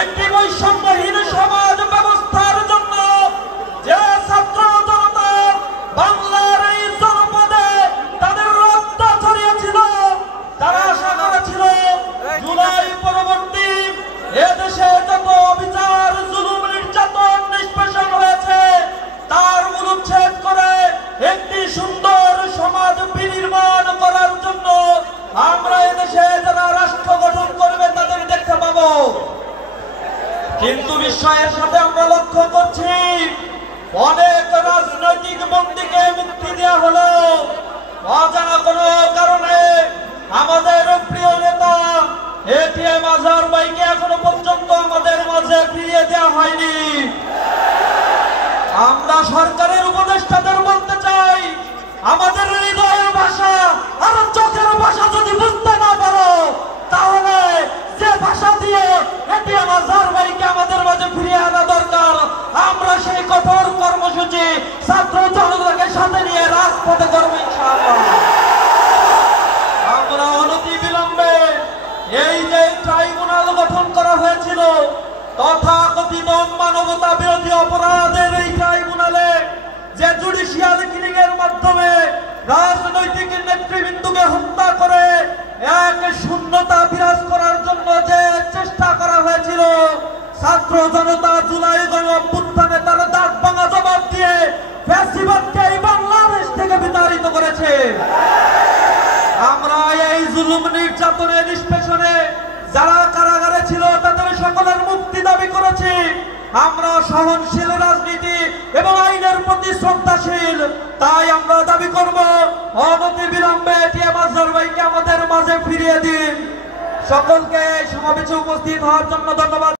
একটি বৈষম্যহীন সমাজ ব্যবস্থার জন্য যে ছাত্র জনতা বাংলার এই জনপদে তাদের রক্ত ছড়িয়েছিল, তারা আশা করেছিল জুলাই পরবর্তী এদেশে যত অবিচার জুলুম নির্যাতন নিষ্পেষণ হয়েছে তার মূলোচ্ছেদ করে একটি সুন্দর সমাজ বিনির্মাণ করার জন্য আমরা এদেশে যারা রাষ্ট্র গঠন করবে তাদের দেখতে পাবো। কিন্তু বিস্ময়ের সাথে আমরা লক্ষ্য করছি অনেক রাজনৈতিক বন্দীকে মুক্তি দেওয়া হলো, অজানা কোনো কারণে আমাদের প্রিয় নেতা এটিএম আজহার ভাইকে এখনো পর্যন্ত আমাদের মাঝে ফিরিয়ে দেওয়া হয়নি। আমরা সরকারের উপদেষ্টাদের বলতে চাই, আমাদের হৃদয়ের ভাষা আর চোখের ভাষা যদি বুঝতে না পারো তাহলে যে ভাষা দিয়ে এটিএম আজহার ভাইকে আমাদের মাঝে ফিরিয়ে আনা দরকার, আমরা সেই কঠোর কর্মসূচি ছাত্র জনতাকে সাথে নিয়ে রাজপথে করবো ইনশাআল্লাহ। আমরা অনতি বিলম্বে এই যে ট্রাইব্যুনাল গঠন করা হয়েছিল তথাকথিত মানবতা বিরোধী অপরাধের এই ট্রাইব্যুনালে যে জুডিশিয়াল কিলিং এর মাধ্যমে রাজনৈতিক নেতৃবৃন্দকে হত্যা করে এক শূন্যতা বিরাজ করার জন্য যে চেষ্টা করা হয়েছিল, ছাত্র জনতা জুলাই গণ অভ্যুত্থানে তার দাঁত ভাঙা জবাব দিয়ে ফ্যাসিবাদকে এই বাংলাদেশ থেকে বিতাড়িত করেছে। আমরা এই জুলুম নির্যাতনে নিষ্পেষণে যারা কারাগারে ছিল তাদের সকলের মুক্তি দাবি করেছি। আমরা সহনশীল রাজনীতি এবং আইনের প্রতি শ্রদ্ধাশীল, তাই আমরা দাবি করব অনতি বিলম্বে এটিএম আজহার ভাইকে আমাদের মাঝে ফিরিয়ে দিন। সকলকে সমাবেশে উপস্থিত হওয়ার জন্য ধন্যবাদ।